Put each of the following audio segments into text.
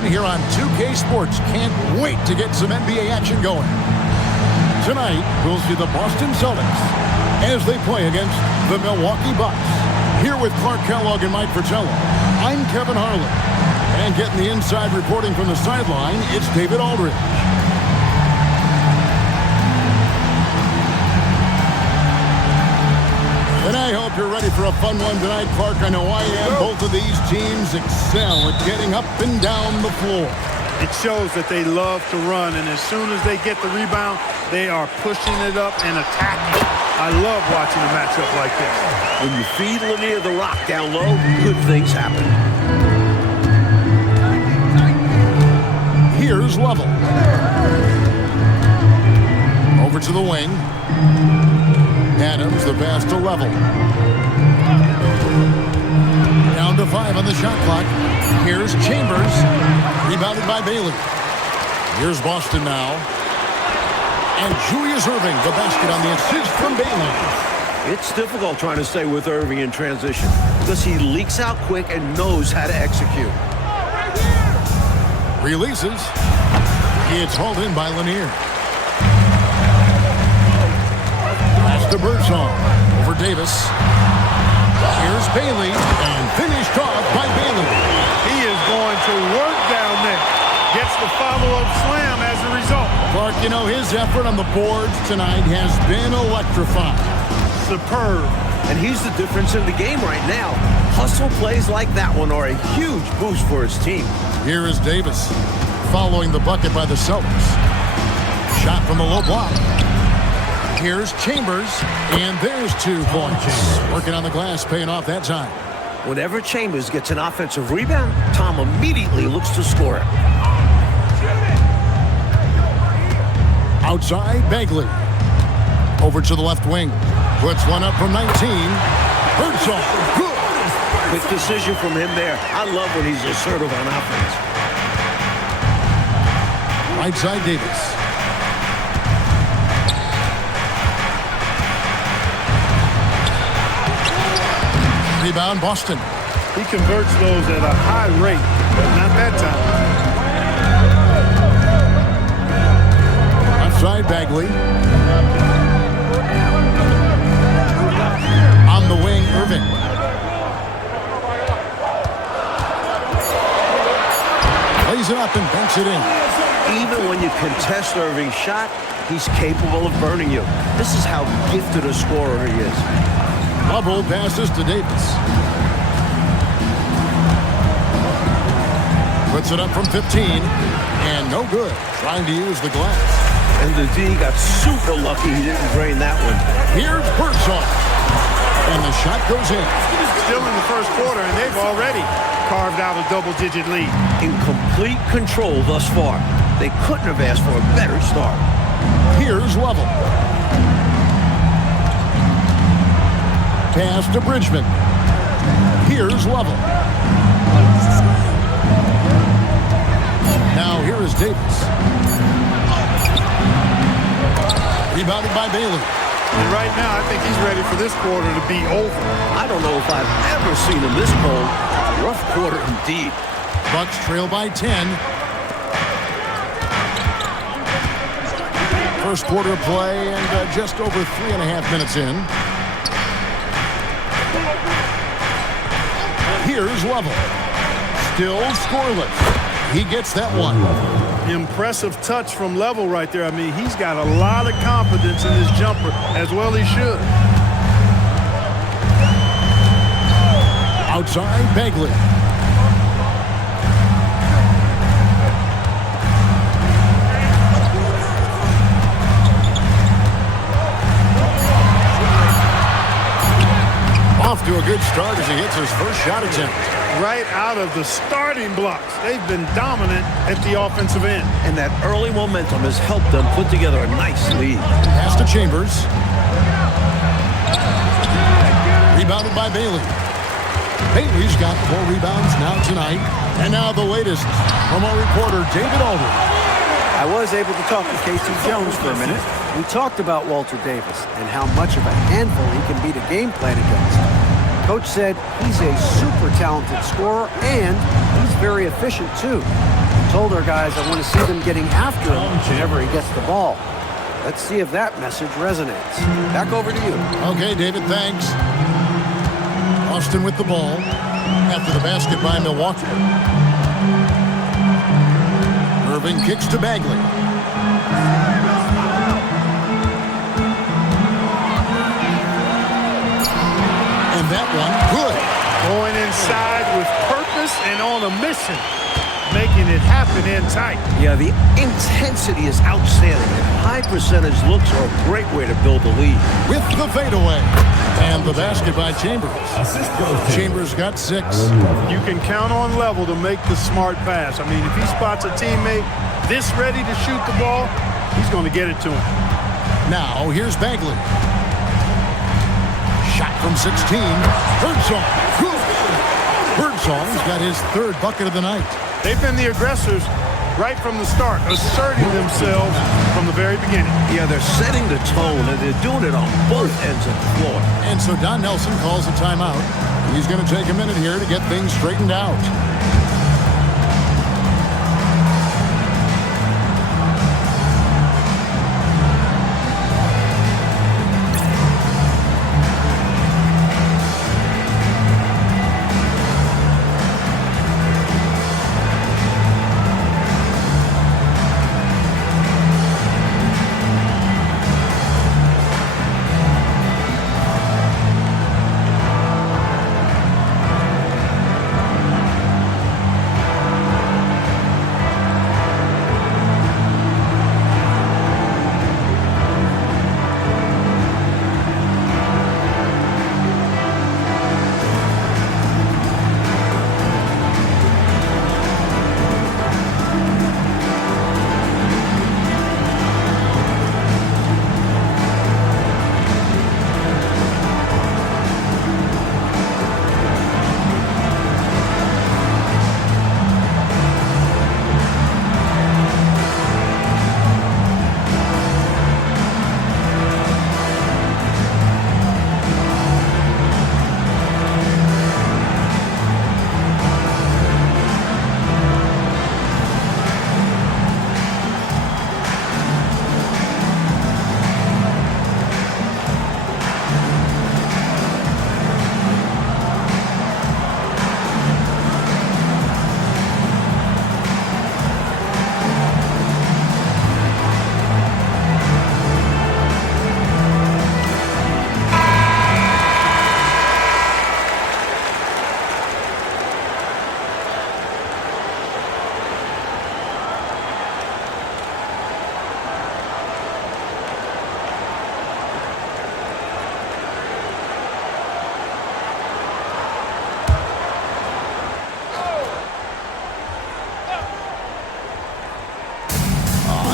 fun here on 2K Sports. Can't wait to get some NBA action going. Tonight, we'll see the Boston Celtics as they play against the Milwaukee Bucks. Here with Clark Kellogg and Mike Fratello, I'm Kevin Harlan. And getting the inside reporting from the sideline, it's David Aldridge. And I hope you're ready for a fun one tonight, Clark. I know I am. Both of these teams excel at getting up and down the floor. It shows that they love to run, and as soon as they get the rebound, they are pushing it up and attacking. I love watching a matchup like this. When you feed Lanier the rock down low, good things happen. Here's Level. Over to the wing. Adams, the pass to Level. Down to 5 on the shot clock. Here's Chambers. Rebounded by Bailey. Here's Boston now. And Julius Irving, the basket on the assist from Bailey. It's difficult trying to stay with Irving in transition because he leaks out quick and knows how to execute. Releases. It's hauled in by Lanier. Pass to Birdsong. Over Davis. Here's Bailey. And finished off by Bailey. He is going to work down there. Gets the follow-up slam as a result. Clark, you know, his effort on the boards tonight has been electrifying. Superb. And he's the difference in the game right now. Hustle plays like that one are a huge boost for his team. Here is Davis following the bucket by the Celtics. Shot from the low block. Here's Chambers, and there's 2 points. Working on the glass, paying off that time. Whenever Chambers gets an offensive rebound, Tom immediately looks to score it. Outside, Bagley. Over to the left wing. Puts one up from 19. Birdsong. Good. Quick decision from him there. I love when he's assertive on offense. Right side, Davis. Rebound, Boston. He converts those at a high rate, but not that time. Outside, Bagley. On the wing, Irving. Lays it up and banks it in. Even when you contest Irving's shot, he's capable of burning you. This is how gifted a scorer he is. Bubble passes to Davis. Puts it up from 15. And no good. Trying to use the glass. And the D got super lucky he didn't drain that one. Here's Birdsong. And the shot goes in. Still in the first quarter, and they've already carved out a double-digit lead. In complete control thus far. They couldn't have asked for a better start. Here's Level. Pass to Bridgman. Here's Level. Now here is Davis. Rebounded by Bailey. And right now, I think he's ready for this quarter to be over. I don't know if I've ever seen him this cold. Rough quarter indeed. Bucks trail by 10. First quarter play and just over 3.5 minutes in. Here's Level. Still scoreless. He gets that one. Impressive touch from Level right there. I mean, he's got a lot of confidence in his jumper, as well he should. Outside, Bagley. Off to a good start as he hits his first shot attempt. Right out of the starting blocks. They've been dominant at the offensive end. And that early momentum has helped them put together a nice lead. Pass to Chambers. Rebounded by Bailey. Bailey's got 4 rebounds now tonight. And now the latest from our reporter, David Aldridge. I was able to talk to Casey Jones for a minute. We talked about Walter Davis and how much of a handful he can be to game plan against. Coach said he's a super talented scorer and he's very efficient too. Told our guys I want to see them getting after him whenever he gets the ball. Let's see if that message resonates. Back over to you. Okay, David, thanks. Austin with the ball after the basket by Milwaukee. Irving kicks to Bagley. And that one, good. Going inside with purpose and on a mission. Making it happen in tight. Yeah, the intensity is outstanding, and high percentage looks are a great way to build a lead. With the fadeaway. And the basket by Chambers. Chambers got 6. You can count on Level to make the smart pass. I mean, if he spots a teammate this ready to shoot the ball, he's going to get it to him. Now, here's Bagley. Shot from 16. Birdsong. Good. Birdsong's got his 3rd bucket of the night. They've been the aggressors right from the start, asserting themselves from the very beginning. Yeah, they're setting the tone, and they're doing it on both ends of the floor. And so Don Nelson calls a timeout. He's going to take a minute here to get things straightened out.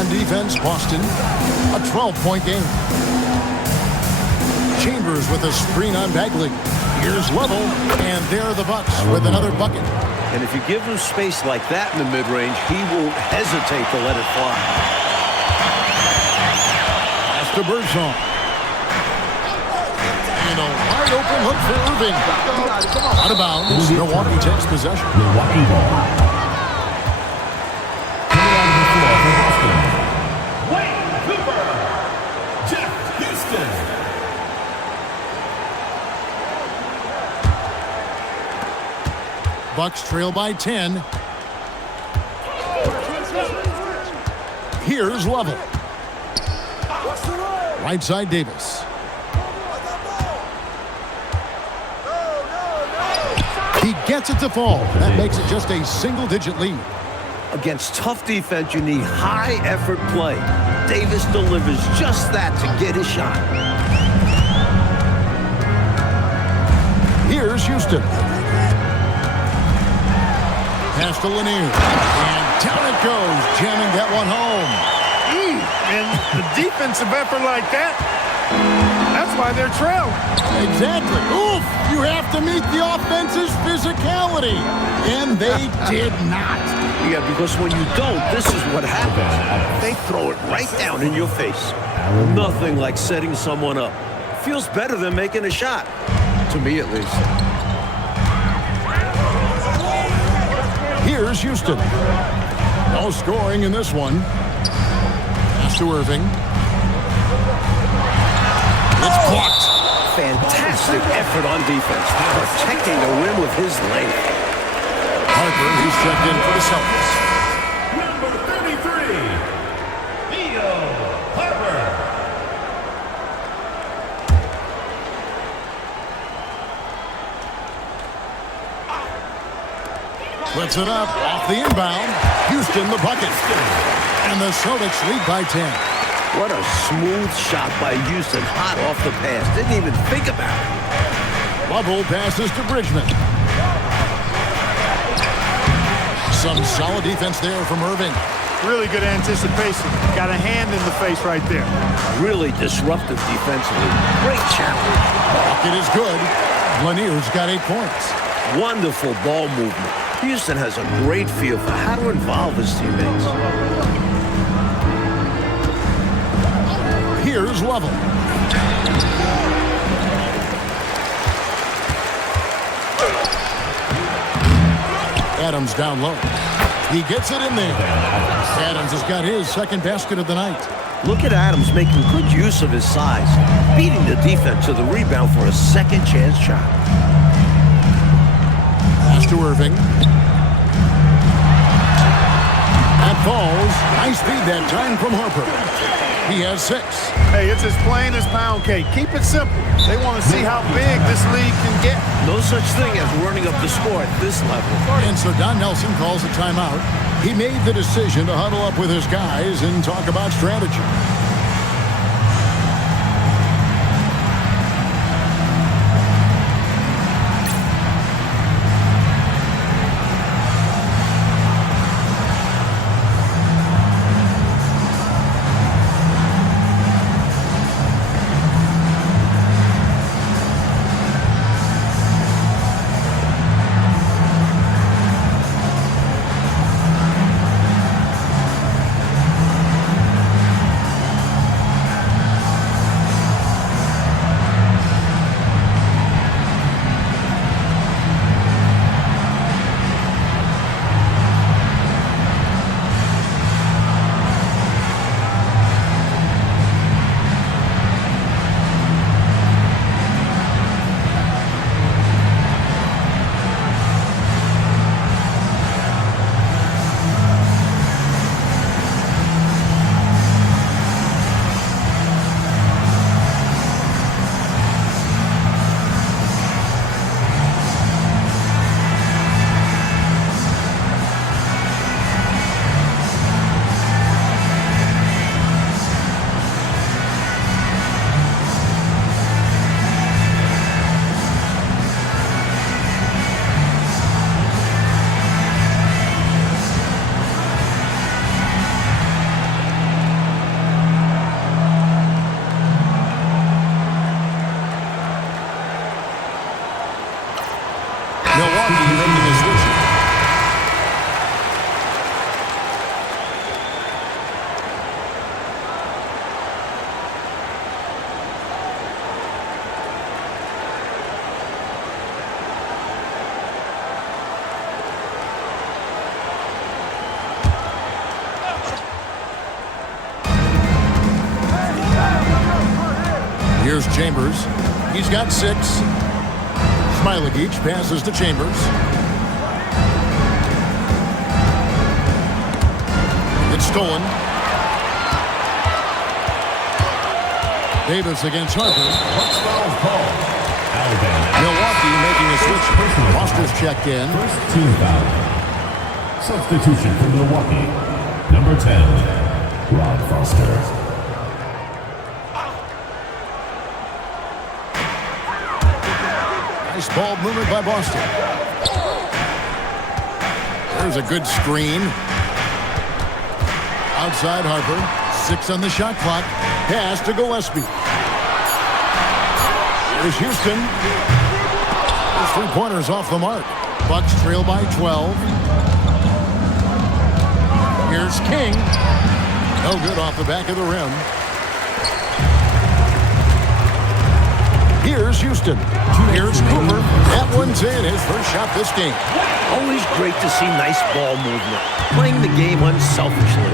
Defense, Boston, a 12-point game. Chambers with a screen on Bagley. Here's Level, and there the Bucks with another bucket. And if you give him space like that in the mid-range, he won't hesitate to let it fly. Pass to Birdsong. And a wide open look for Irving. Out of bounds, Milwaukee takes possession. Milwaukee ball. Bucks trail by 10. Here's Level. Right side Davis. He gets it to fall. That makes it just a single-digit lead. Against tough defense, you need high-effort play. Davis delivers just that to get his shot. Here's Houston. Pass to Lanier. And down it goes, jamming that one home. And the defensive effort like that, that's why they're trailing. Exactly. Oof! You have to meet the offense's physicality. And they did not. Yeah, because when you don't, this is what happens. They throw it right down in your face. Nothing like setting someone up. Feels better than making a shot. To me, at least. Here's Houston. No scoring in this one. Pass to Irving. It's blocked. Fantastic effort on defense, protecting the rim with his length. Harper, who's checked in for the Celtics. Number 33, Theo Harper. Puts it up off the inbound. Houston the bucket. And the Celtics lead by 10. What a smooth shot by Houston, hot off the pass. Didn't even think about it. Lovell passes to Bridgman. Some solid defense there from Irving. Really good anticipation. Got a hand in the face right there. Really disruptive defensively. Great challenge. Bucket is good. Lanier's got 8 points. Wonderful ball movement. Houston has a great feel for how to involve his teammates. Here's Lovell. Adams down low. He gets it in there. Adams has got his second basket of the night. Look at Adams making good use of his size, beating the defense to the rebound for a second chance shot. Pass to Irving. That falls. Nice feed that time from Harper. He has 6. Hey, it's as plain as pound cake. Keep it simple. They want to see how big this league can get. No such thing as running up the score at this level. And so Don Nelson calls a timeout. He made the decision to huddle up with his guys and talk about strategy. Milwaukee making a switch. Here's Chambers. He's got 6. Smailagic passes to Chambers. It's stolen. Davis against Harper. Milwaukee making a switch. Foster's checked in. First team foul. Substitution for Milwaukee. Number 10, Rod Foster. Nice ball movement by Boston. There's a good screen. Outside Harper. 6 on the shot clock. Pass to Gillespie. Here's Houston. His 3-pointers off the mark. Bucks trail by 12. Here's King. No good off the back of the rim. Here's Houston. Here's Cooper. That one's in, his first shot this game. Always great to see nice ball movement. Playing the game unselfishly.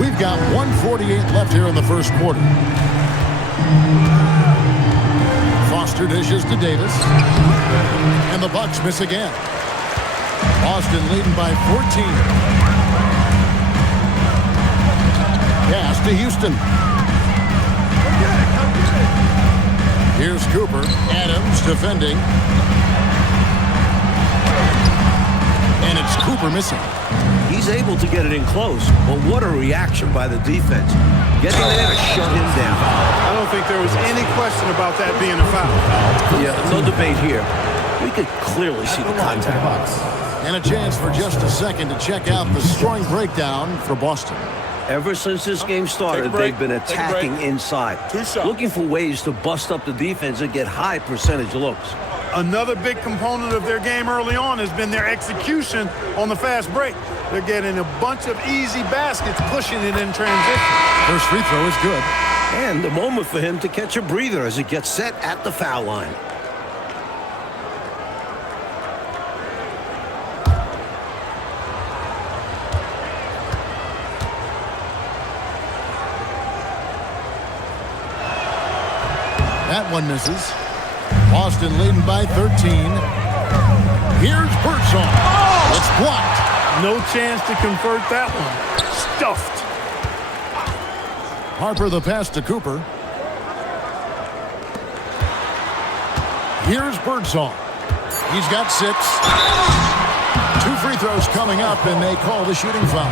We've got 1:48 left here in the first quarter. Foster dishes to Davis. And the Bucks miss again. Boston leading by 14. Pass to Houston. Here's Cooper. Adams defending. And it's Cooper missing. He's able to get it in close, but what a reaction by the defense. Getting there to shut him down. I don't think there was any question about that being a foul. Yeah, no debate here. We could clearly see the contact. And a chance for just a second to check out the scoring breakdown for Boston. Ever since this game started, they've been attacking inside, looking for ways to bust up the defense and get high percentage looks. Another big component of their game early on has been their execution on the fast break. They're getting a bunch of easy baskets, pushing it in transition. First free throw is good. And a moment for him to catch a breather as he gets set at the foul line. That one misses. Boston leading by 13. Here's Birdsong. It's blocked. No chance to convert that one. Stuffed. Harper the pass to Cooper. Here's Birdsong. He's got 6. 2 free throws coming up, and they call the shooting foul.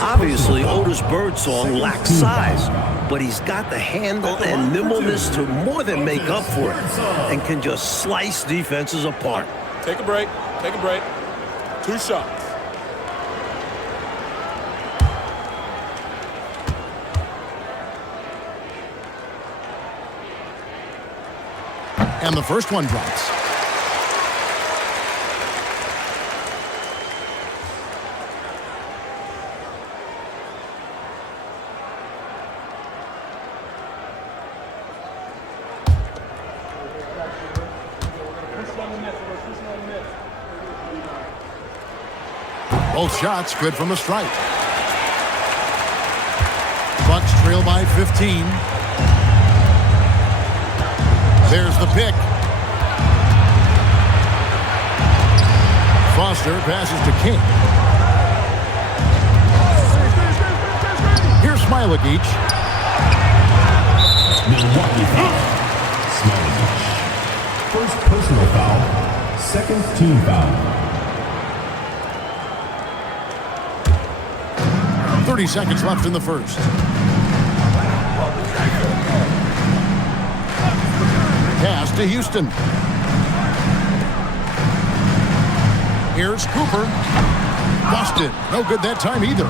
Obviously, Otis Birdsong lacks size, but he's got the handle and nimbleness to more than make up for it and can just slice defenses apart. Take a break. Take a break. 2 shots. And the first one drops. Both shots good from the stripe. Bucks trail by 15. There's the pick. Foster passes to King. Here's Smiley-Beach. Milwaukee foul. Smiley-Beach. First personal foul. Second team foul. 30 seconds left in the first. Pass to Houston. Here's Cooper. Busted. No good that time either.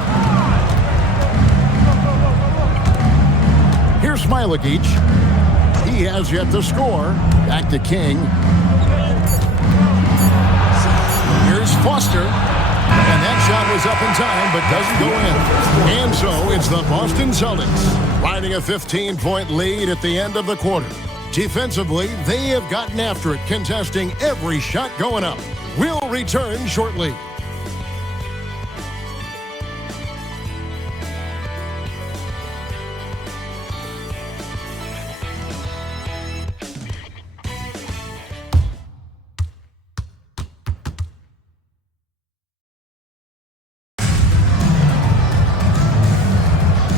Here's Smiley-Beach. He has yet to score. Back to King. Here's Foster. And that shot was up in time, but doesn't go in. And so it's the Boston Celtics riding a 15-point lead at the end of the quarter. Defensively, they have gotten after it, contesting every shot going up. We'll return shortly.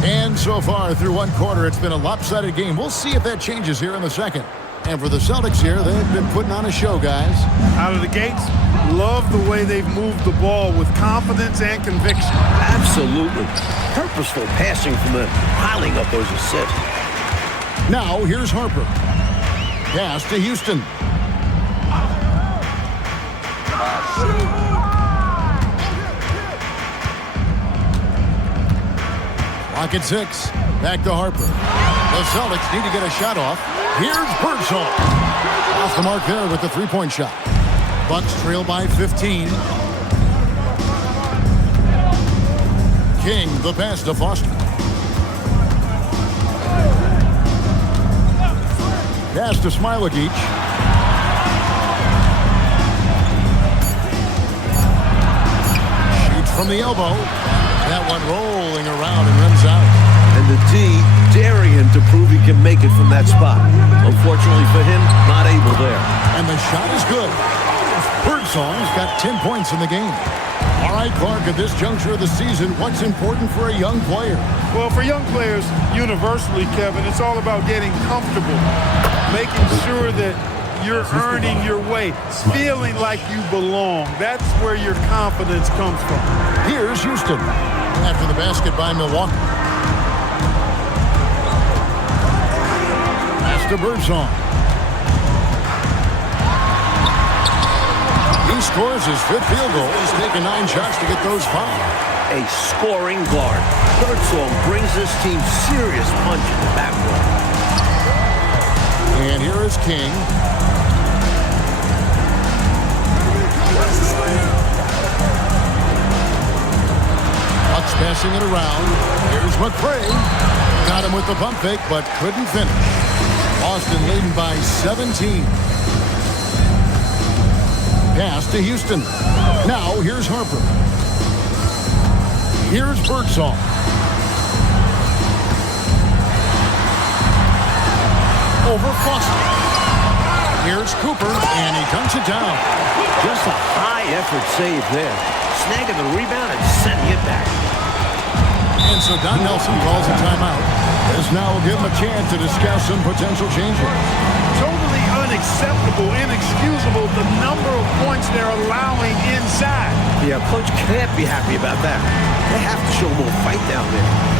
And so far through one quarter, it's been a lopsided game. We'll see if that changes here in the second. And for the Celtics here, they've been putting on a show, guys. Out of the gates, love the way they've moved the ball with confidence and conviction. Absolutely. Purposeful passing from them, piling up those assists. Now, here's Harper. Pass to Houston. Clock at 6. Back to Harper. The Celtics need to get a shot off. Here's Birdsong. Off the mark there with the three-point shot. Bucks trail by 15. King, the pass to Foster. Pass to Smilagic. Shoots from the elbow. That one rolling around and runs out. And the D daring him to prove he can make it from that spot. Unfortunately for him, not able there. And the shot is good. Birdsong's got 10 points in the game. All right, Clark, at this juncture of the season, what's important for a young player? Well, for young players, universally, Kevin, it's all about getting comfortable, making sure that you're earning your way, feeling like you belong. That's where your confidence comes from. Here's Houston after the basket by Milwaukee. Pass to Birdsong. He scores his fifth field goal. He's taken 9 shots to get those 5. A scoring guard. Birdsong brings this team serious punch in the backcourt. And here is King. Bucks passing it around. Here's McCray. Got him with the pump fake, but couldn't finish. Boston leading by 17. Pass to Houston. Now here's Harper. Here's Birdsong. Over Foster. Here's Cooper, and he dunks it down. Just a high-effort save there. Snagging the rebound and sending it back. And so Don Nelson calls a timeout. This now will give him a chance to discuss some potential changes. Totally unacceptable, inexcusable, the number of points they're allowing inside. Yeah, coach can't be happy about that. They have to show more fight down there.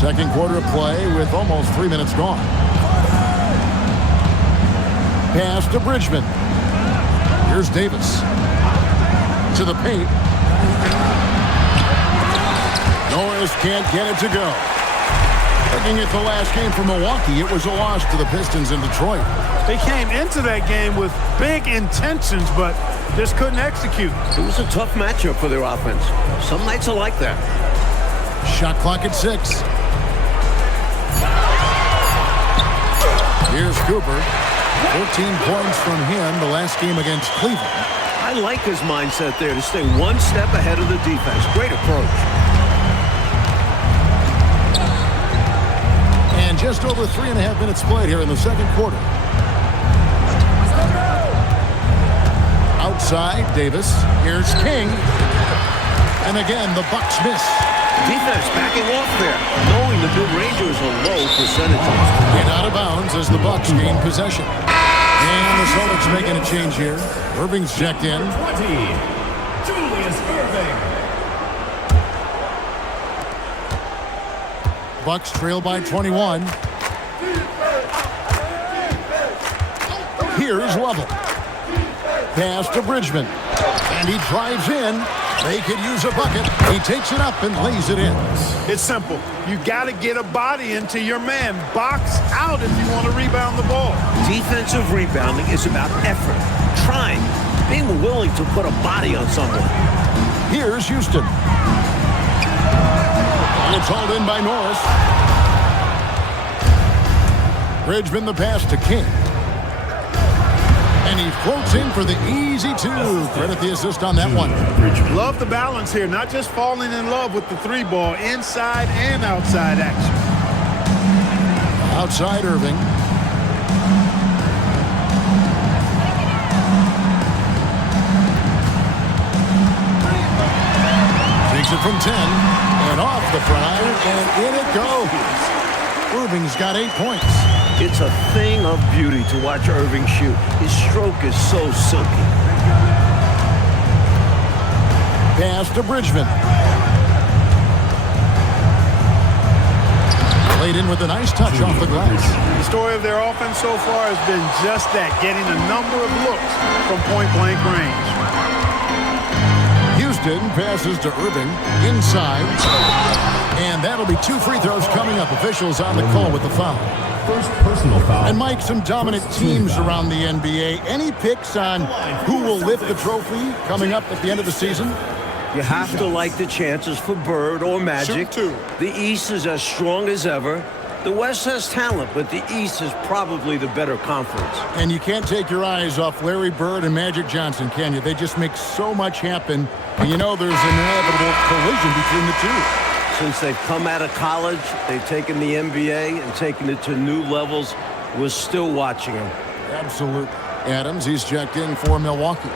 Second quarter of play with almost 3 minutes gone. Pass to Bridgman. Here's Davis. To the paint. Norris can't get it to go. Looking at the last game for Milwaukee, it was a loss to the Pistons in Detroit. They came into that game with big intentions, but just couldn't execute. It was a tough matchup for their offense. Some nights are like that. Shot clock at 6. Here's Cooper. 14 points from him the last game against Cleveland. I like his mindset there to stay one step ahead of the defense. Great approach. And just over 3.5 minutes played here in the second quarter. Outside, Davis. Here's King. And again, the Bucks miss. Defense backing off there, knowing the mid-rangers are low percentages. And out of bounds as the Bucks gain possession. And the Celtics making a change here. Irving's checked in. 20, Julius Irving. Bucks trail by 21. Here's Lovell. Pass to Bridgman. And he drives in. They could use a bucket. He takes it up and lays it in. It's simple. You got to get a body into your man. Box out if you want to rebound the ball. Defensive rebounding is about effort, trying, being willing to put a body on someone. Here's Houston. And it's hauled in by Norris. Bridgman the pass to King. And he floats in for the easy two. Credit the assist on that one. Love the balance here. Not just falling in love with the three ball. Inside and outside action. Outside Irving. Takes it from 10. And off the front iron. And in it goes. Irving's got 8 points. It's a thing of beauty to watch Irving shoot. His stroke is so silky. Pass to Bridgman. Played in with a nice touch off the glass. The story of their offense so far has been just that, getting a number of looks from point-blank range. Houston passes to Irving inside. And that'll be 2 free throws coming up. Officials on the call with the foul. First personal foul. And Mike, some dominant teams around the NBA. Any picks on who will lift the trophy coming up at the end of the season? You have to like the chances for Bird or Magic. The East is as strong as ever. The West has talent, but the East is probably the better conference. And you can't take your eyes off Larry Bird and Magic Johnson, can you? They just make so much happen. And you know there's an inevitable collision between the two. Since they've come out of college, they've taken the NBA and taken it to new levels. We're still watching them. Absolutely. Adams, he's checked in for Milwaukee.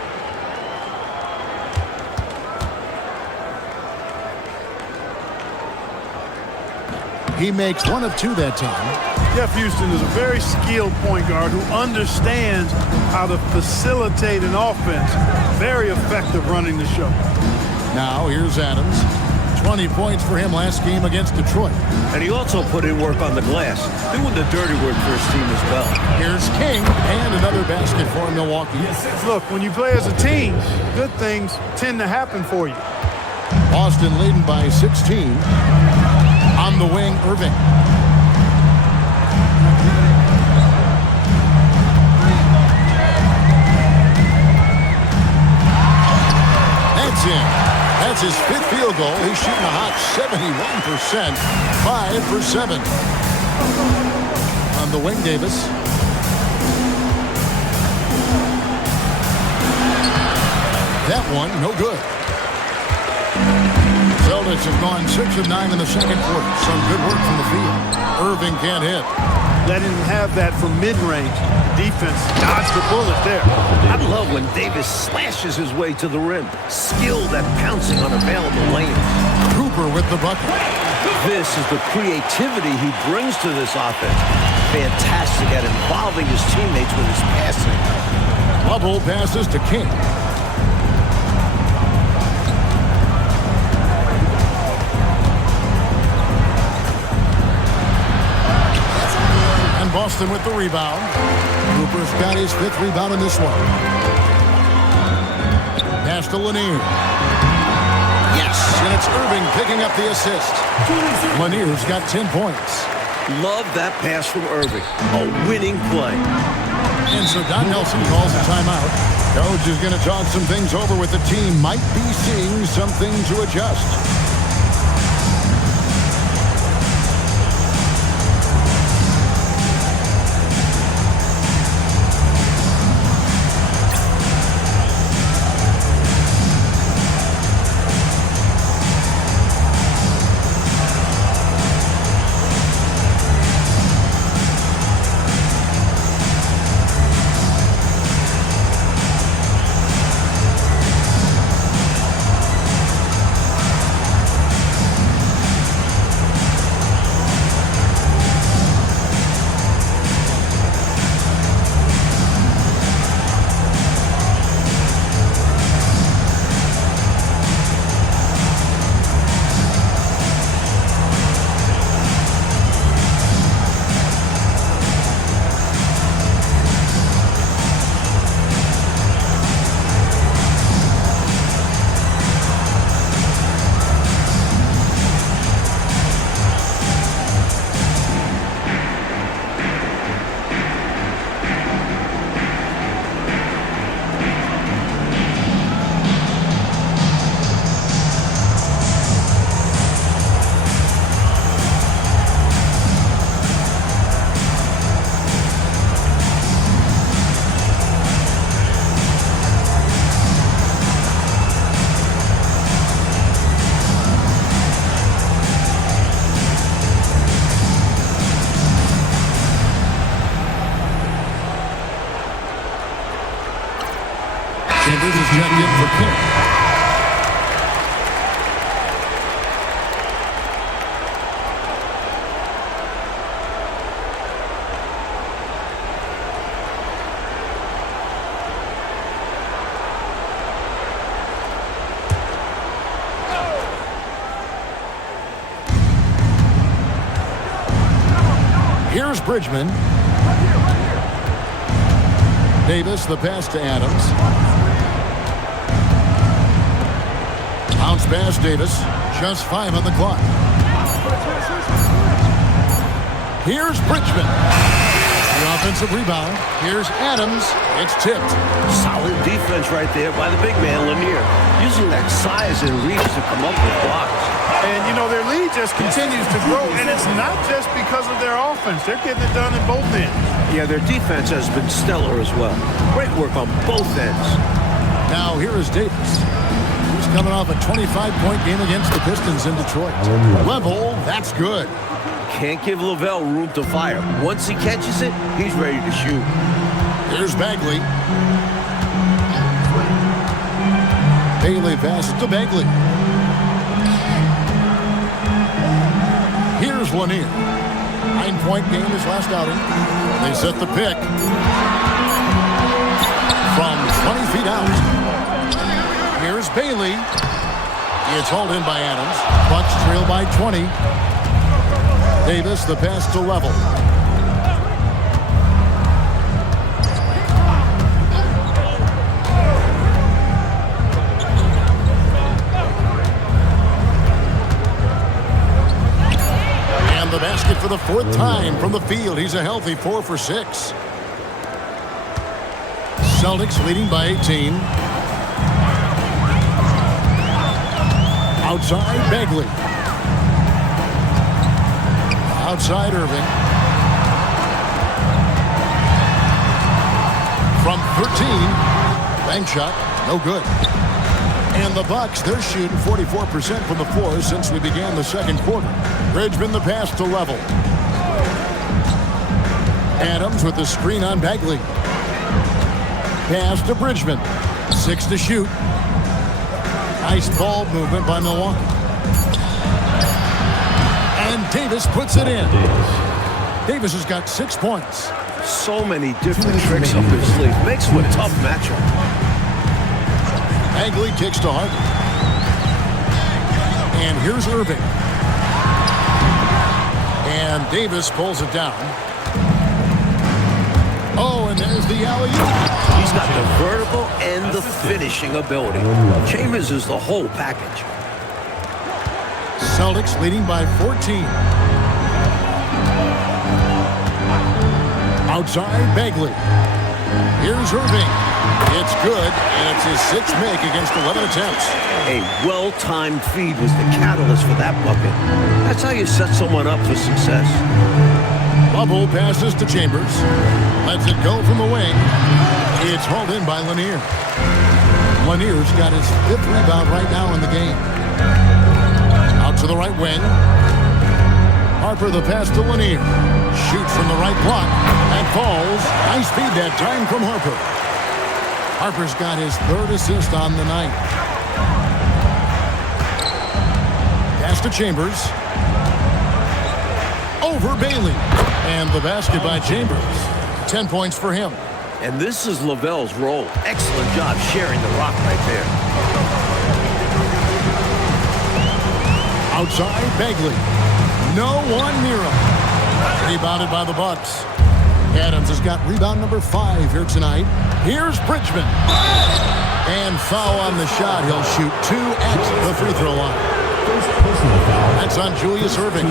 He makes 1 of 2 that time. Jeff Houston is a very skilled point guard who understands how to facilitate an offense. Very effective running the show. Now here's Adams. 20 points for him last game against Detroit. And he also put in work on the glass, doing the dirty work for his team as well. Here's King, and another basket for Milwaukee. Look, when you play as a team, good things tend to happen for you. Boston leading by 16. On the wing, Irving. That's in. That's his 5th field goal. He's shooting a hot 71%. 5 for 7. On the wing, Davis. That one, no good. Celtics have gone 6 of 9 in the second quarter. Some good work from the field. Irving can't hit. Letting him have that from mid-range. Defense dodged the bullet there. I love when Davis slashes his way to the rim. Skilled at pouncing on available lanes. Cooper with the bucket. This is the creativity he brings to this offense. Fantastic at involving his teammates with his passing. Lovell passes to King. Boston with the rebound. Cooper's got his 5th rebound in this one. Pass to Lanier. Yes, and it's Irving picking up the assist. Lanier's got 10 points. Love that pass from Irving. A winning play. And so Don Nelson calls a timeout. Coach is going to talk some things over with the team. Might be seeing something to adjust. Chambers is checked in for King. Here's Bridgman. Davis, the pass to Adams. Bounce pass, Davis. Just 5 on the clock. Here's Bridgman. The offensive rebound. Here's Adams. It's tipped. Solid defense right there by the big man, Lanier. Using that size and reach to come up with blocks. And, you know, their lead just continues to grow, and it's not just because of their offense. They're getting it done at both ends. Yeah, their defense has been stellar as well. Great work on both ends. Now here is Davis. He's coming off a 25-point game against the Pistons in Detroit. Level, that's good. Can't give Lavelle room to fire. Once he catches it, he's ready to shoot. Here's Bagley. Bailey passes to Bagley. Here's Lanier. 9-point game his last outing. They set the pick from 20 feet out. Here's Bailey. It's hauled in by Adams. Bucks trail by 20. Davis, the pass to Level. The basket for the 4th time from the field. He's a healthy 4 for 6. Celtics leading by 18. Outside Bagley. Outside Irving. From 13. Bank shot. No good. And the Bucks, they're shooting 44% from the floor since we began the second quarter. Bridgman the pass to Level. Adams with the screen on Bagley. Pass to Bridgman. 6 to shoot. Nice ball movement by Milwaukee. And Davis puts it in. Davis has got 6 points. So many different tricks up his sleeve. Makes him a tough matchup. Bagley kicks to Harden. And here's Irving. And Davis pulls it down. Oh, and there's the alley-oop. He's got the vertical and the finishing ability. Chambers is the whole package. Celtics leading by 14. Outside Bagley. Here's Irving. It's good, and it's his 6th make against 11 attempts. A well-timed feed was the catalyst for that bucket. That's how you set someone up for success. Bubble passes to Chambers. Lets it go from the wing. It's hauled in by Lanier. Lanier's got his 5th rebound right now in the game. Out to the right wing. Harper the pass to Lanier. Shoots from the right block and falls. Nice feed that time from Harper. Harper's got his 3rd assist on the night. Pass to Chambers. Over Bailey. And the basket by Chambers. 10 points for him. And this is Lavelle's role. Excellent job sharing the rock right there. Outside Bagley. No one near him. Rebounded by the Bucks. Adams has got rebound number 5 here tonight. Here's Bridgman. And foul on the shot. He'll shoot 2 at the free throw line. That's on Julius Irving.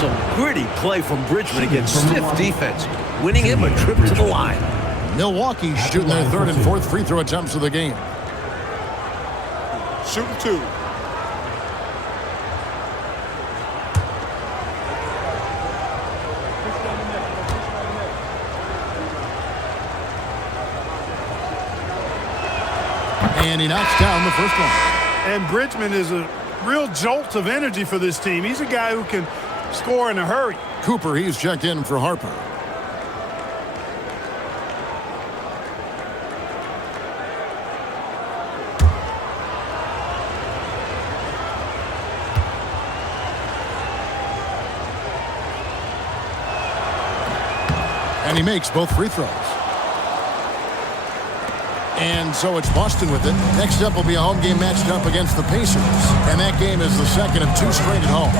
Some gritty play from Bridgman against stiff defense, winning him a trip to the line. Milwaukee shooting their 3rd and 4th free throw attempts of the game. Shooting 2. And he knocks down the first one. And Bridgman is a real jolt of energy for this team. He's a guy who can score in a hurry. Cooper, he's checked in for Harper. And he makes both free throws. And so it's Boston with it. Next up will be a home game matched up against the Pacers. And that game is the second of 2 straight at home.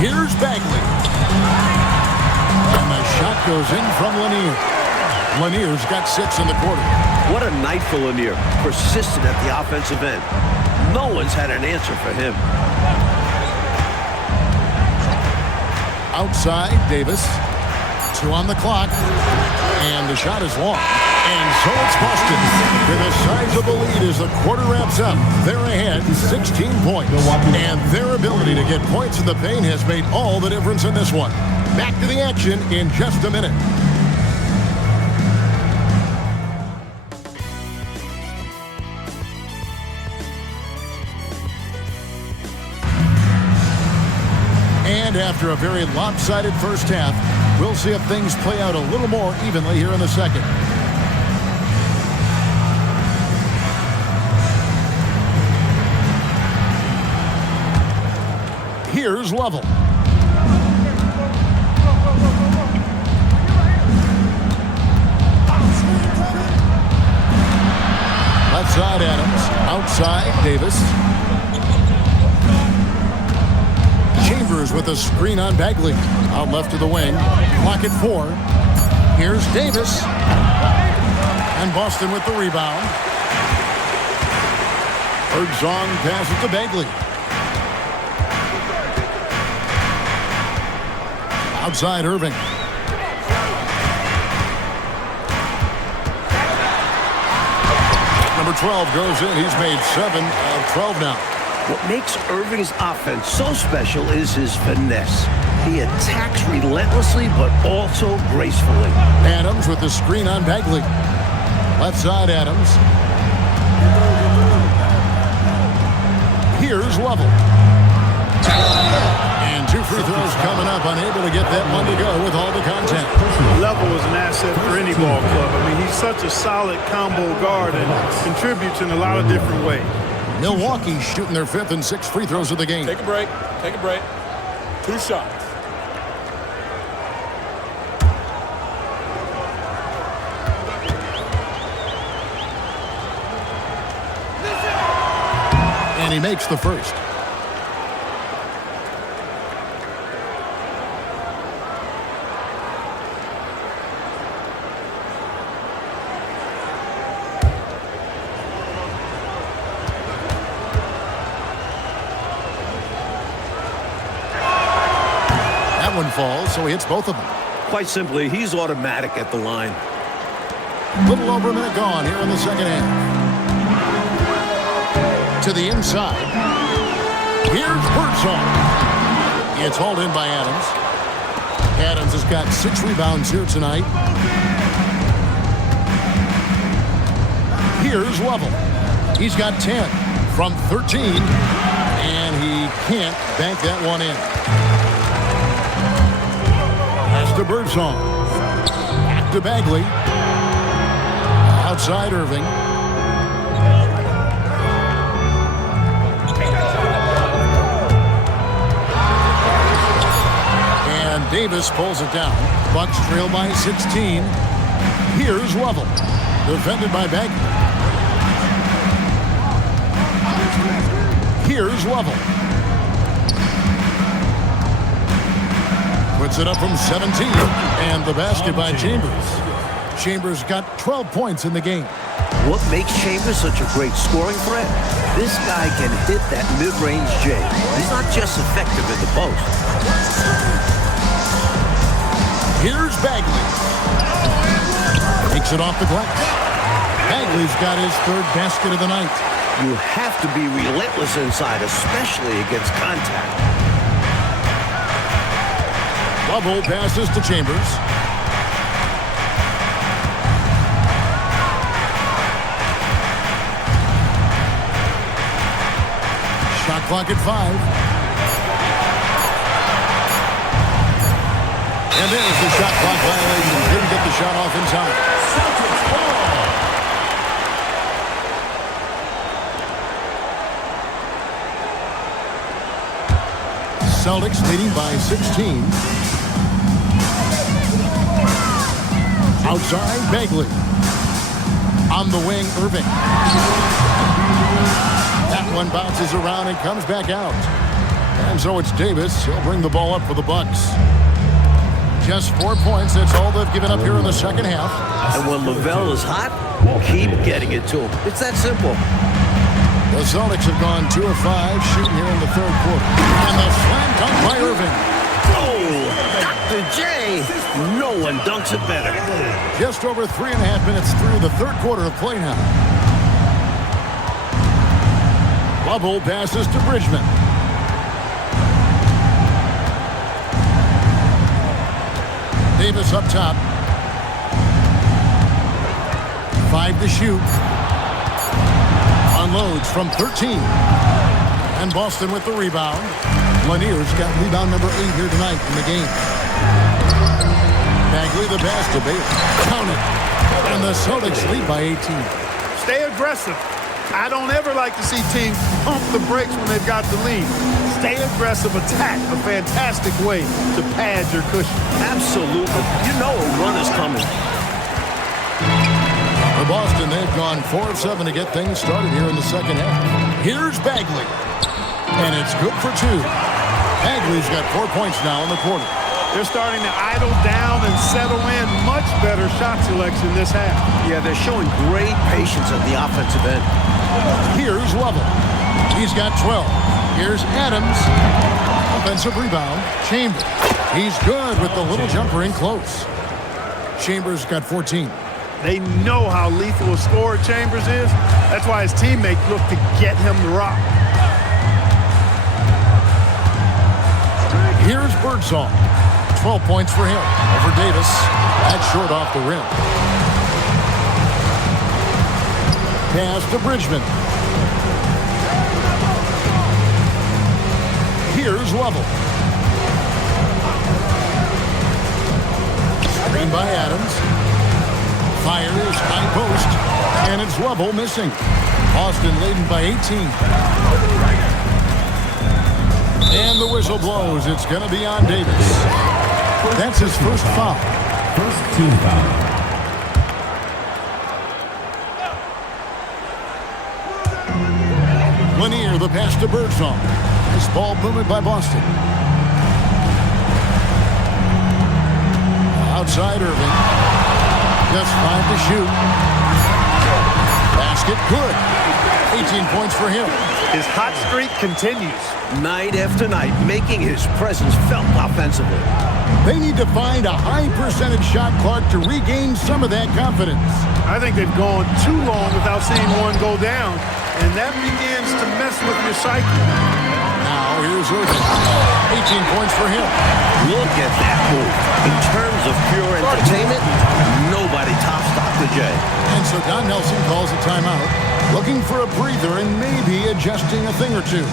Here's Bagley. And the shot goes in from Lanier. Lanier's got 6 in the quarter. What a night for Lanier. Persistent at the offensive end. No one's had an answer for him. Outside, Davis. 2 on the clock. And the shot is long. And so it's Boston with a sizable lead as the quarter wraps up. They're ahead 16 points. And their ability to get points in the paint has made all the difference in this one. Back to the action in just a minute. And after a very lopsided first half, we'll see if things play out a little more evenly here in the second. Here's Lovell. Left side Adams. Outside Davis. Chambers with a screen on Bagley. Out left to the wing. Clock at 4. Here's Davis. And Boston with the rebound. Birdsong passes to Bagley. Outside Irving. Number 12 goes in. He's made 7 of 12 now. What makes Irving's offense so special is his finesse. He attacks relentlessly, but also gracefully. Adams with the screen on Bagley. Left side Adams. Here's Lovell. And 2 free throws coming up. Unable to get that one to go with all the content. Lovell is an asset for any ball club. I mean, he's such a solid combo guard and contributes in a lot of different ways. Milwaukee shooting their 5th and 6th free throws of the game. Take a break. Take a break. 2 shots. And he makes the first. One falls, so he hits both of them. Quite simply, he's automatic at the line. Little over a minute gone here in the second half. To the inside. Here's Birdsong. It's hauled in by Adams. Adams has got 6 rebounds here tonight. Here's Lovell. He's got 10 from 13, and he can't bank that one in. To Birdsong. Back to Bagley. Outside Irving. And Davis pulls it down. Bucks trail by 16. Here's Lovell. Defended by Bagley. Here's Lovell. Puts it up from 17, and the basket by Chambers. Chambers got 12 points in the game. What makes Chambers such a great scoring threat? This guy can hit that mid-range J. He's not just effective in the post. Here's Bagley. Takes it off the glass. Bagley's got his 3rd basket of the night. You have to be relentless inside, especially against contact. Lovell passes to Chambers. Shot clock at 5. And there's the shot clock violation. Didn't get the shot off in time. Celtics leading by 16. Outside, Bagley. On the wing, Irving. That one bounces around and comes back out. And so it's Davis. He'll bring the ball up for the Bucks. Just 4 points. That's all they've given up here in the second half. And when Lavelle is hot, keep getting it to him. It's that simple. The Celtics have gone 2 of 5 shooting here in the third quarter. And the slam dunk by Irving. Oh, Dr. J. No one dunks it better. Just over 3.5 minutes through the third quarter of play now. Lovell passes to Bridgman. Davis up top. 5 to shoot. Unloads from 13. And Boston with the rebound. Lanier's got rebound number 8 here tonight in the game. Bagley the pass to Baylor. Count it. And the Celtics lead by 18. Stay aggressive. I don't ever like to see teams pump the brakes when they've got the lead. Stay aggressive, attack, a fantastic way to pad your cushion. Absolutely. You know a run is coming. For Boston, they've gone 4 of 7 to get things started here in the second half. Here's Bagley. And it's good for 2. Bagley's got 4 points now in the quarter. They're starting to idle down and settle in. Much better shot selection this half. Yeah, they're showing great patience at the offensive end. Here's Lovell. He's got 12. Here's Adams. Offensive rebound. Chambers. He's good with the little jumper in close. Chambers got 14. They know how lethal a scorer Chambers is. That's why his teammates look to get him the rock. Here's Birdsong. 12 points for him over Davis. That's short off the rim. Pass to Bridgman. Here's Lovell. Screen by Adams. Fires high post. And it's Lovell missing. Boston leading by 18. And the whistle blows. It's going to be on Davis. That's his first foul. First team foul. Lanier, the pass to Birdsong. This ball movement by Boston. Outside Irving. Just 5 to shoot. Basket good. 18 points for him. His hot streak continues. Night after night, making his presence felt offensively. They need to find a high percentage shot, Clark, to regain some of that confidence. I think they've gone too long without seeing one go down, and that begins to mess with your psyche. Now here's Irving. 18 points for him. Look at that move. In terms of pure entertainment, nobody tops Dr. J. And so Don Nelson calls a timeout, looking for a breather and maybe adjusting a thing or two.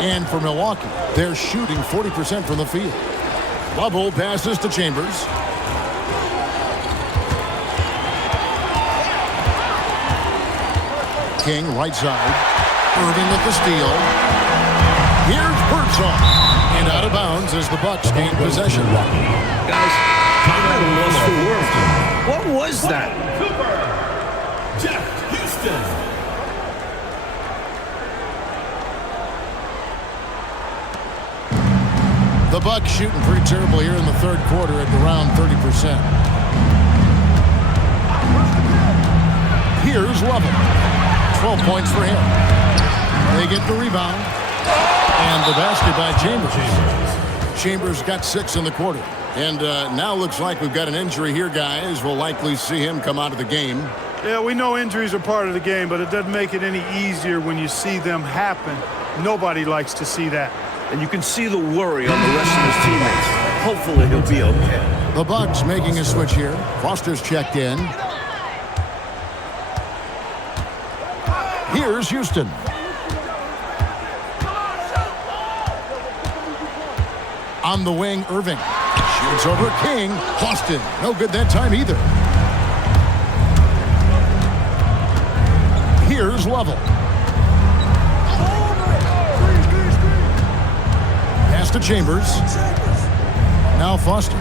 And for Milwaukee, they're shooting 40% from the field. Lovell passes to Chambers. King, right side. Irving with the steal. Here's Birdsong. And out of bounds as the Bucks gain possession. Guys, I'm at a loss for words. What was that? Jeff Houston. The Bucks shooting pretty terrible here in the third quarter at around 30%. Here's Lovell. 12 points for him. They get the rebound. And the basket by Chambers. Chambers got 6 in the quarter. And now looks like we've got an injury here, guys. We'll likely see him come out of the game. Yeah, we know injuries are part of the game, but it doesn't make it any easier when you see them happen. Nobody likes to see that. And you can see the worry on the rest of his teammates. Hopefully he'll be okay. The Bucks making a switch here. Foster's checked in. Here's Houston. On the wing, Irving. Shoots over King. Boston. No good that time either. Here's Lovell. Pass to Chambers. Now Foster.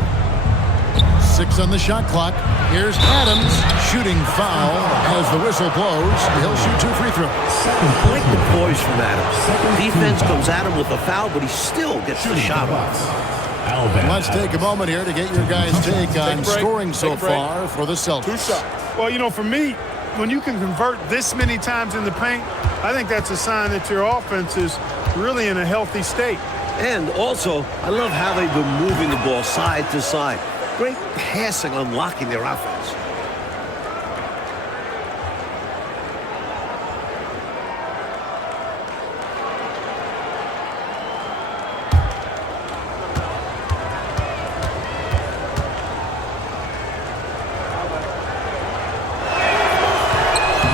6 on the shot clock. Here's Adams. Shooting foul as the whistle blows. He'll shoot 2 free throws. I like the poise from Adams. Defense comes at him with a foul, but he still gets the shot off. Let's take a moment here to get your guys' take on scoring so far for the Celtics. 2 shots. Well, you know, for me, when you can convert this many times in the paint, I think that's a sign that your offense is really in a healthy state. And also, I love how they've been moving the ball side to side. Great passing, unlocking their offense.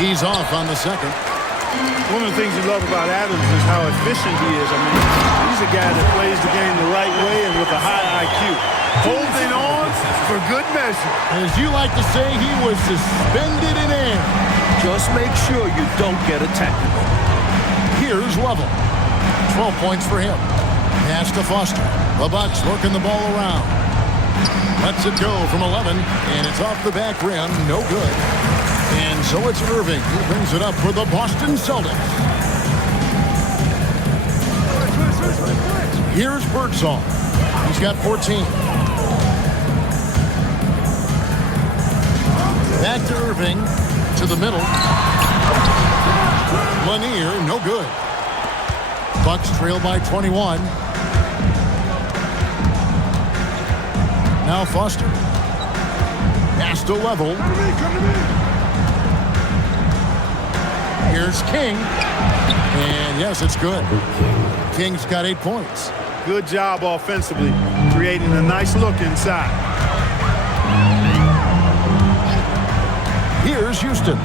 He's off on the second. One of the things you love about Adams is how efficient he is. I mean, he's a guy that plays the game the right way and with a high IQ. Holding on for good measure. As you like to say, he was suspended in air. Just make sure you don't get a technical. Here's Lovell. 12 points for him. Pass to Foster. The Bucks working the ball around. Lets it go from 11, and it's off the back rim. No good. And so it's Irving who brings it up for the Boston Celtics. Here's Birdsong. He's got 14. Back to Irving. To the middle. Lanier, no good. Bucks trail by 21. Now Foster. Pass to Lovell. Here's King. And yes, it's good. King's got 8 points. Good job offensively, creating a nice look inside. Here's Houston.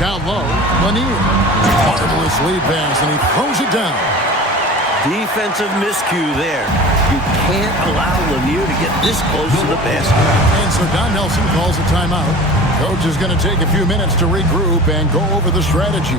Down low, Lanier. Marvelous lead pass, and he throws it down. Defensive miscue there. You can't allow Lanier to get this close to the basket. And so Don Nelson calls a timeout. Coach is going to take a few minutes to regroup and go over the strategy.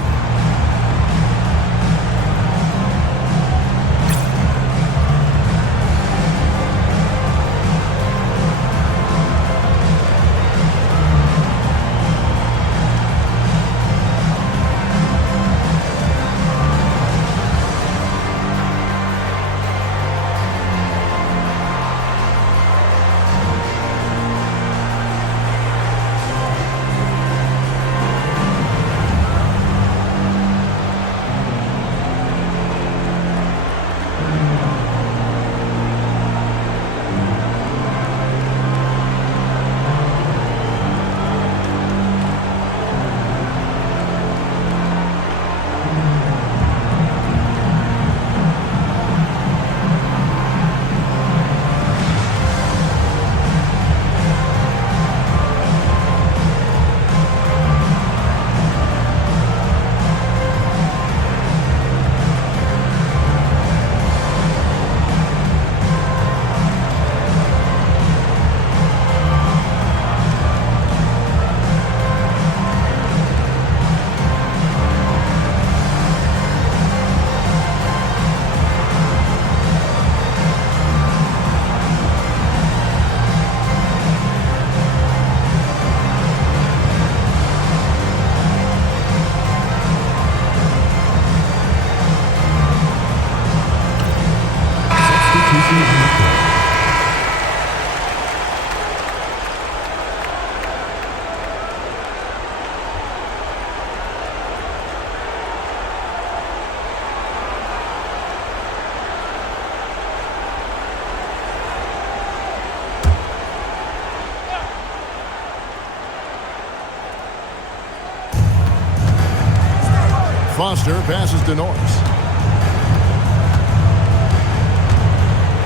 Foster passes to Norris.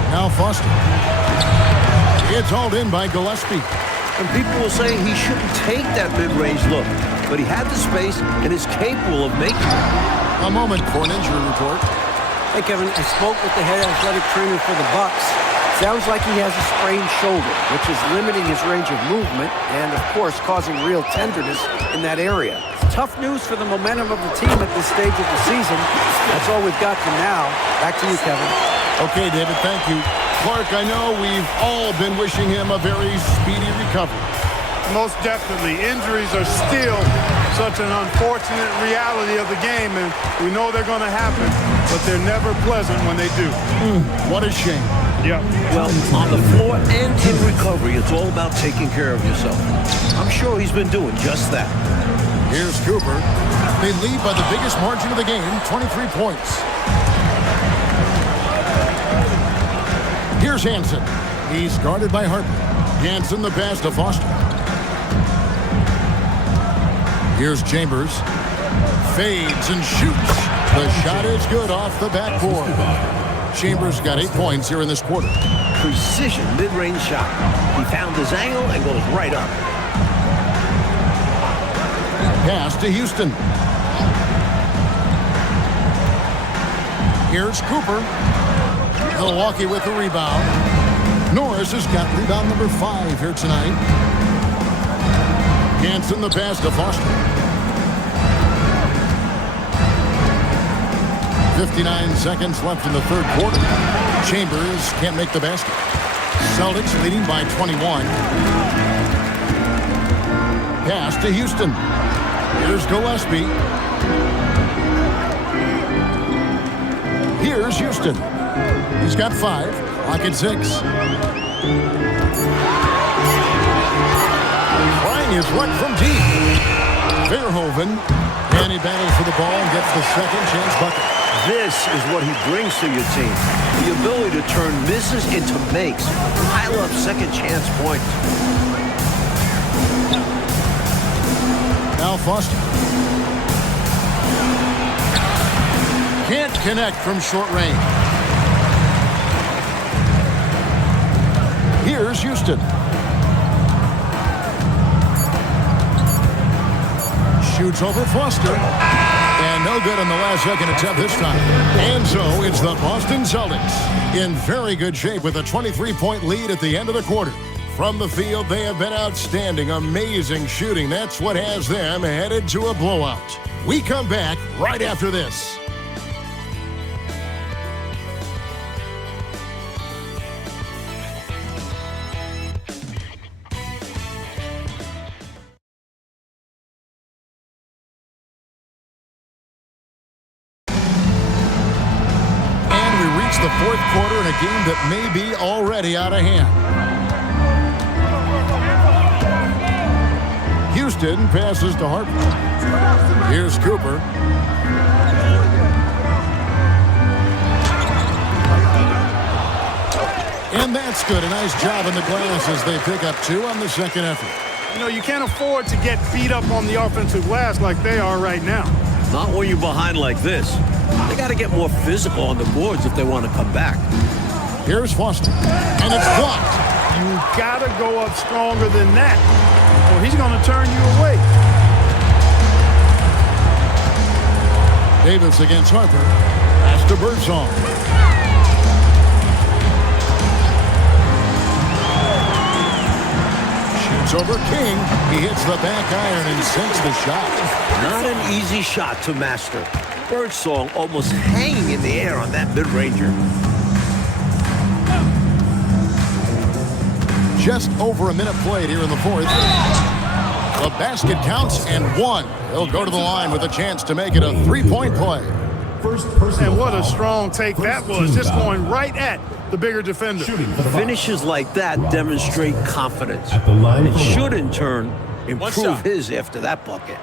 Now Foster. It's hauled in by Gillespie. And people will say he shouldn't take that mid-range look, but he had the space and is capable of making it. A moment for an injury report. Hey, Kevin, I spoke with the head athletic trainer for the Bucks. Sounds like he has a sprained shoulder, which is limiting his range of movement and, of course, causing real tenderness in that area. Tough news for the momentum of the team at this stage of the season. That's all we've got for now. Back to you, Kevin. Okay, David, thank you. Clark, I know we've all been wishing him a very speedy recovery. Most definitely. Injuries are still such an unfortunate reality of the game, and we know they're going to happen, but they're never pleasant when they do. What a shame. Yeah. Well, on the floor and in recovery, it's all about taking care of yourself. I'm sure he's been doing just that. Here's Cooper. They lead by the biggest margin of the game, 23 points. Here's Hansen. He's guarded by Harper. Hansen the pass to Foster. Here's Chambers. Fades and shoots. The shot is good off the backboard. Chambers got 8 points here in this quarter. Precision mid-range shot. He found his angle and goes right up. Pass to Houston. Here's Cooper. Milwaukee with the rebound. Norris has got rebound number 5 here tonight. Hansen the pass to Foster. 59 seconds left in the third quarter. Chambers can't make the basket. Celtics leading by 21. Pass to Houston. Here's Gillespie. Here's Houston. He's got 5. Clock at 6. Trying his luck from deep. Verhoeven. And he battles for the ball and gets the second chance bucket. This is what he brings to your team. The ability to turn misses into makes. Pile up second chance points. Now Foster. Can't connect from short range. Here's Houston. Shoots over Foster. And no good on the last second attempt this time. And so it's the Boston Celtics in very good shape with a 23-point lead at the end of the quarter. From the field, they have been outstanding, amazing shooting. That's what has them headed to a blowout. We come back right after this. The fourth quarter in a game that may be already out of hand. Houston passes to Harper. Here's Cooper. And that's good. A nice job in the glass as they pick up 2 on the second effort. You know, you can't afford to get beat up on the offensive glass like they are right now. Not when you're behind like this. They got to get more physical on the boards if they want to come back. Here's Foster. And it's blocked. You got to go up stronger than that, or he's going to turn you away. Davis against Harper. Pass to Birdsong. Shoots over King. He hits the back iron and sinks the shot. Not an easy shot to master. Birdsong almost hanging in the air on that mid-ranger. Just over a minute played here in the fourth. The basket counts and 1. He'll go to the line with a chance to make it a 3-point play. And what a strong take that was, just going right at the bigger defender. Finishes like that demonstrate confidence. It should, in turn, improve his after that bucket.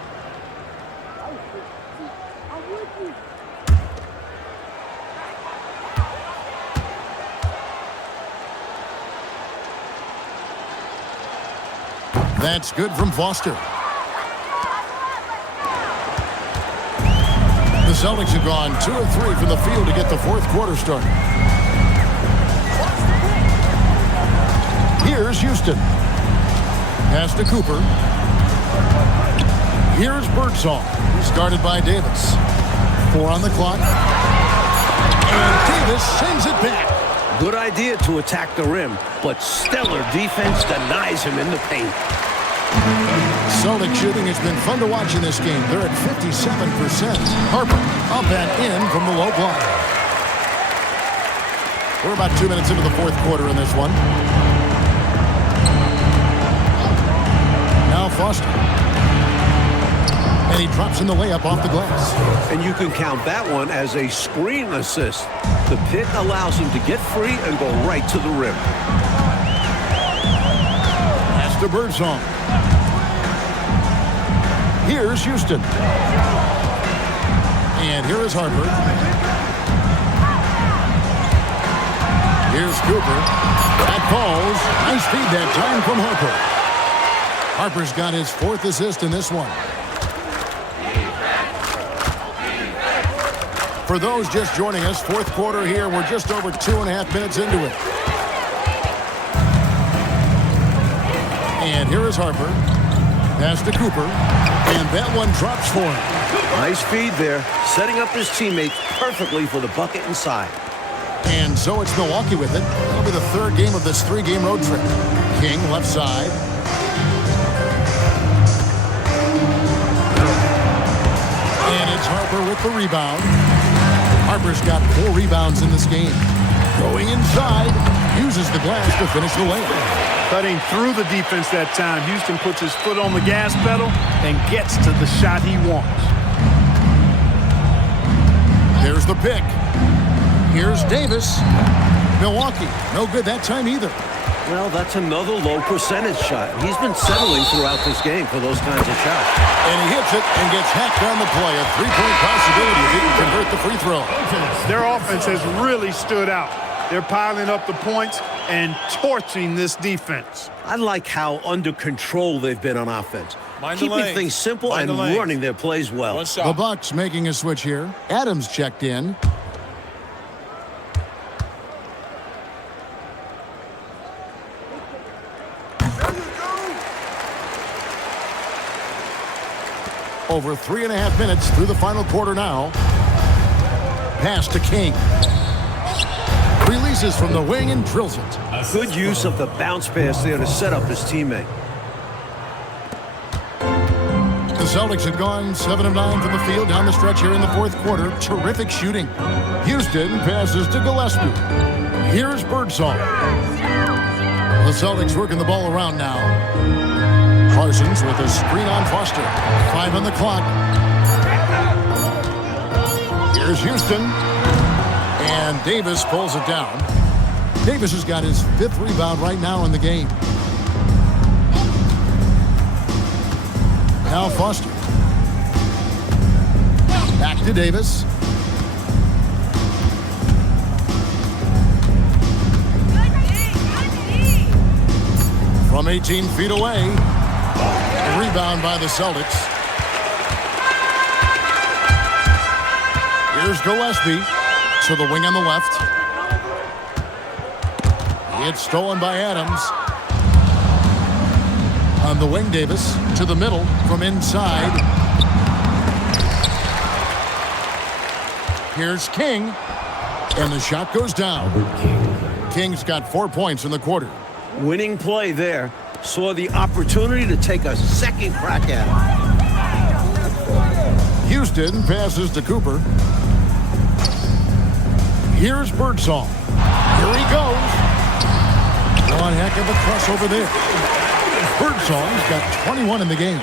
That's good from Foster. Celtics have gone 2 of 3 from the field to get the fourth quarter started. Here's Houston. Pass to Cooper. Here's Birdsong. He's guarded by Davis. 4 on the clock. And Davis sends it back. Good idea to attack the rim, but stellar defense denies him in the paint. Celtic shooting has been fun to watch in this game. They're at 57%. Harper up and in from the low block. We're about 2 minutes into the fourth quarter in this one. Now Foster. And he drops in the layup off the glass. And you can count that one as a screen assist. The pick allows him to get free and go right to the rim. Pass to Birdsong. Here's Houston. And here is Harper. Here's Cooper. That falls. Nice feed that time from Harper. Harper's got his 4th assist in this one. For those just joining us, fourth quarter here. We're just over 2.5 minutes into it. And here is Harper. Pass to Cooper. And that one drops for him. Nice feed there, setting up his teammates perfectly for the bucket inside. And so it's Milwaukee with it. That'll be the 3rd game of this 3-game road trip. King left side. And it's Harper with the rebound. Harper's got 4 rebounds in this game. Going inside, uses the glass to finish the layup. Cutting through the defense that time. Houston puts his foot on the gas pedal and gets to the shot he wants. There's the pick. Here's Davis. Milwaukee, no good that time either. Well, that's another low percentage shot. He's been settling throughout this game for those kinds of shots. And he hits it and gets hacked on the play. A 3-point possibility if he can convert the free throw. Their offense has really stood out. They're piling up the points and torching this defense. I like how under control they've been on offense. Keeping things simple and running their plays well. The Bucks making a switch here. Adams checked in. Over 3.5 minutes through the final quarter now. Pass to King. Releases from the wing and drills it. Good use of the bounce pass there to set up his teammate. The Celtics have gone 7 of 9 from the field down the stretch here in the fourth quarter. Terrific shooting. Houston passes to Gillespie. Here's Birdsong. The Celtics working the ball around now. Parsons with a screen on Foster. 5 on the clock. Here's Houston. And Davis pulls it down. Davis has got his 5th rebound right now in the game. Now Foster. Back to Davis. From 18 feet away. A rebound by the Celtics. Here's Gillespie to the wing on the left. It's stolen by Adams. On the wing, Davis to the middle from inside. Here's King. And the shot goes down. King's got 4 points in the quarter. Winning play there. Saw the opportunity to take a second crack at it. Houston passes to Cooper. Here's Birdsong. Here he goes. One heck of a crossover there. Birdsong's got 21 in the game.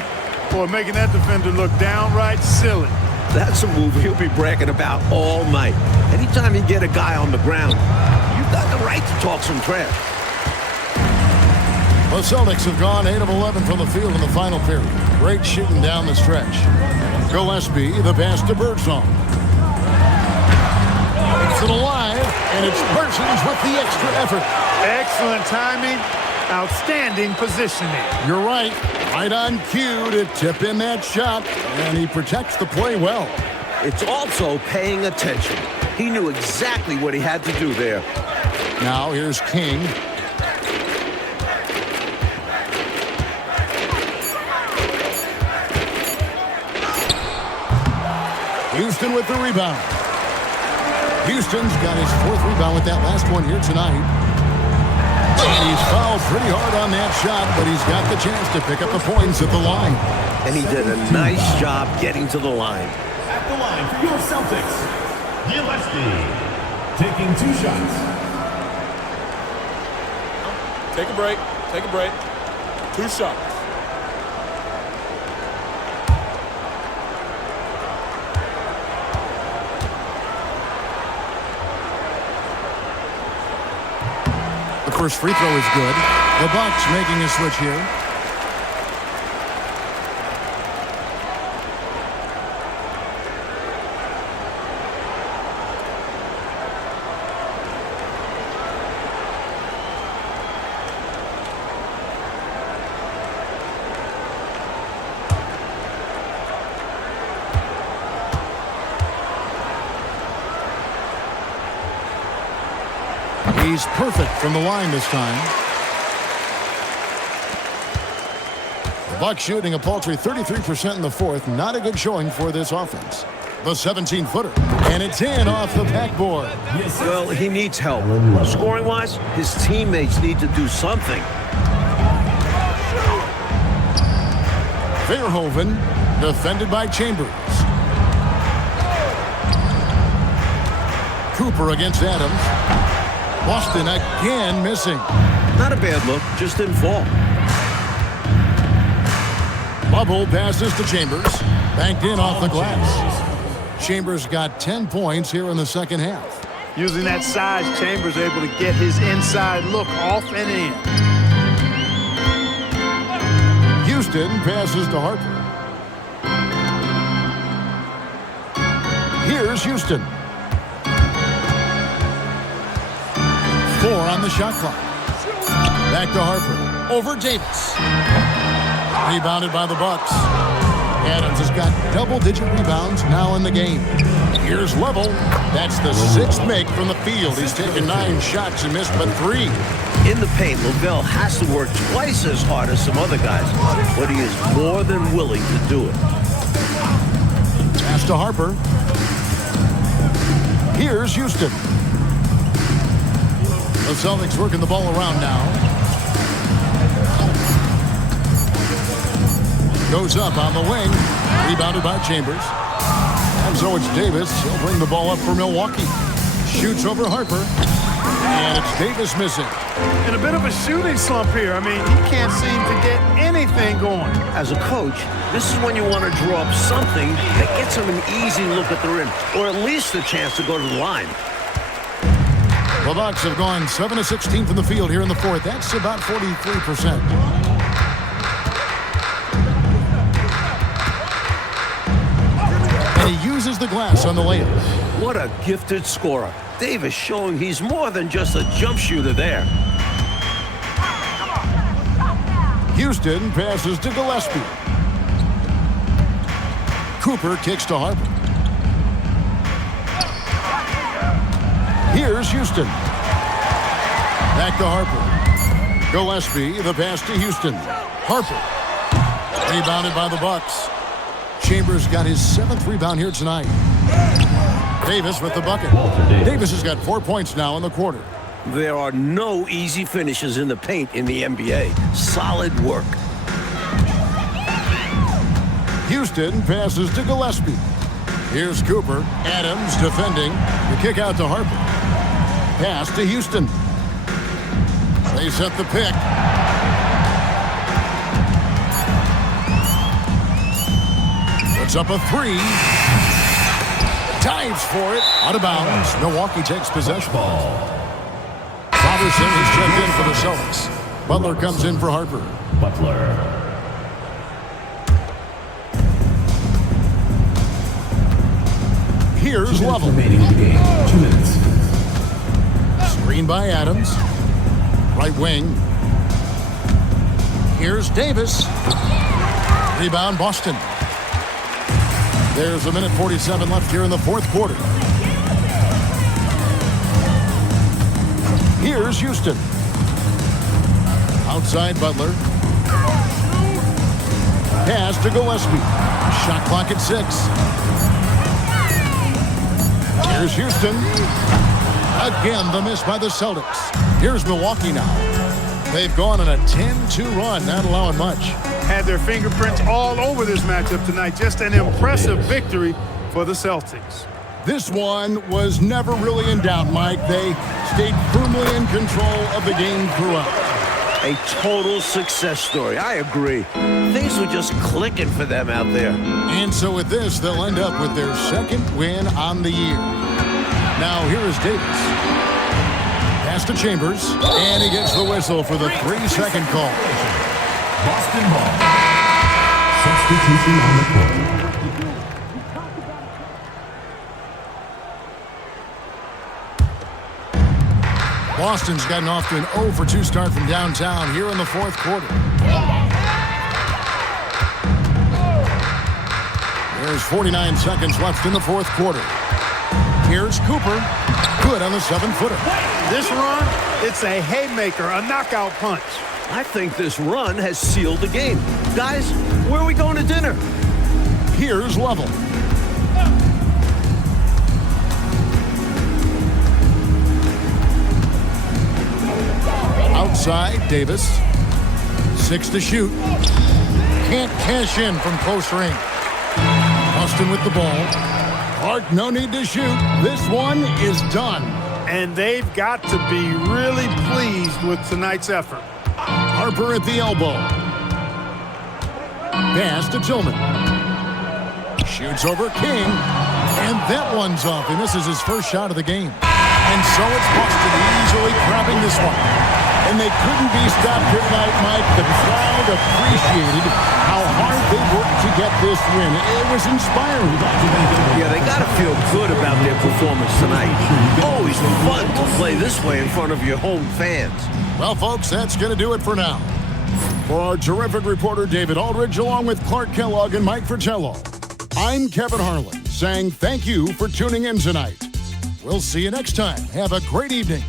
Boy, making that defender look downright silly. That's a move he'll be bragging about all night. Anytime you get a guy on the ground, you've got the right to talk some trash. The Celtics have gone 8 of 11 from the field in the final period. Great shooting down the stretch. Gillespie, the pass to Birdsong. It's it alive, and it's Parsons with the extra effort. Excellent timing, outstanding positioning. You're right. Right on cue to tip in that shot, and he protects the play well. it's also paying attention. He knew exactly what he had to do there. Now here's King. Houston with the rebound. Houston's got his 4th rebound with that last one here tonight. And he's fouled pretty hard on that shot, but he's got the chance to pick up the points at the line. And he did a nice job getting to the line. At the line for your Celtics, Gillespie, taking 2 shots. Take a break. Take a break. 2 shots. The first free throw is good. The Bucks making a switch here. He's perfect from the line this time. The Bucks shooting a paltry 33% in the 4th. Not a good showing for this offense. The 17-footer. And it's in off the backboard. Well, he needs help. Scoring-wise, his teammates need to do something. Verhoeven, defended by Chambers. Cooper against Adams. Boston again missing. Not a bad look, just didn't fall. Bubble passes to Chambers. Banked in off the glass. Chambers got 10 points here in the second half. Using that size, Chambers able to get his inside look off and in. Houston passes to Harper. Here's Houston. 4 on the shot clock. Back to Harper. Over Davis. Rebounded by the Bucks. Adams has got double-digit rebounds now in the game. Here's Level. That's the 6th make from the field. He's taken 9 shots and missed but 3. In the paint, Lavelle has to work twice as hard as some other guys, but he is more than willing to do it. Pass to Harper. Here's Houston. The Celtics working the ball around now. Goes up on the wing. Rebounded by Chambers. And so it's Davis. He'll bring the ball up for Milwaukee. Shoots over Harper. And it's Davis missing. In a bit of a shooting slump here. I mean, he can't seem to get anything going. As a coach, this is when you want to draw up something that gets him an easy look at the rim, or at least a chance to go to the line. The Bucks have gone 7 of 16 from the field here in the 4th. That's about 43%. And he uses the glass on the layup. What a gifted scorer. Davis showing he's more than just a jump shooter there. Houston passes to Gillespie. Cooper kicks to Harper. Here's Houston. Back to Harper. Gillespie, the pass to Houston. Harper. Rebounded by the Bucks. Chambers got his 7th rebound here tonight. Davis with the bucket. Davis has got 4 points now in the quarter. There are no easy finishes in the paint in the NBA. Solid work. Houston passes to Gillespie. Here's Cooper. Adams defending. The kick out to Harper. Pass to Houston. They set the pick. Puts up a 3. Dives for it. Out of bounds. Milwaukee takes possession. Robertson is checked in for the Celtics. Butler comes in for Harper. Butler. Here's Level. Remaining in the game. 2 minutes. Screen by Adams. Right wing. Here's Davis. Rebound Boston. There's 1:47 left here in the fourth quarter. Here's Houston. Outside Butler. Pass to Gillespie. Shot clock at 6. Here's Houston. Again, the miss by the Celtics. Here's Milwaukee now. They've gone on a 10-2 run, not allowing much. Had their fingerprints all over this matchup tonight. Just an impressive victory for the Celtics. This one was never really in doubt, Mike. They stayed firmly in control of the game throughout. A total success story. I agree. Things were just clicking for them out there. And so with this, they'll end up with their second win on the year. Now here is Davis. Pass to Chambers, and he gets the whistle for the 3-second call. Boston ball. Substitution on the court. Boston's gotten off to an 0-for-2 start from downtown here in the fourth quarter. There's 49 seconds left in the fourth quarter. Here's Cooper. Good on the 7-footer. This run, it's a haymaker, a knockout punch. I think this run has sealed the game. Guys, where are we going to dinner? Here's Level. Outside, Davis. 6 to shoot. Can't cash in from close range. Austin with the ball. Clark, no need to shoot. This one is done. And they've got to be really pleased with tonight's effort. Harper at the elbow. Pass to Tillman. Shoots over King. And that one's off. And this is his first shot of the game. And so it's Boston easily grabbing this one. And they couldn't be stopped here tonight, Mike. The crowd appreciated how hard they worked to get this win. It was inspiring. Yeah, they got to feel good about their performance tonight. Always fun to play this way in front of your home fans. Well, folks, that's going to do it for now. For our terrific reporter, David Aldridge, along with Clark Kellogg and Mike Fratello, I'm Kevin Harlan, saying thank you for tuning in tonight. We'll see you next time. Have a great evening.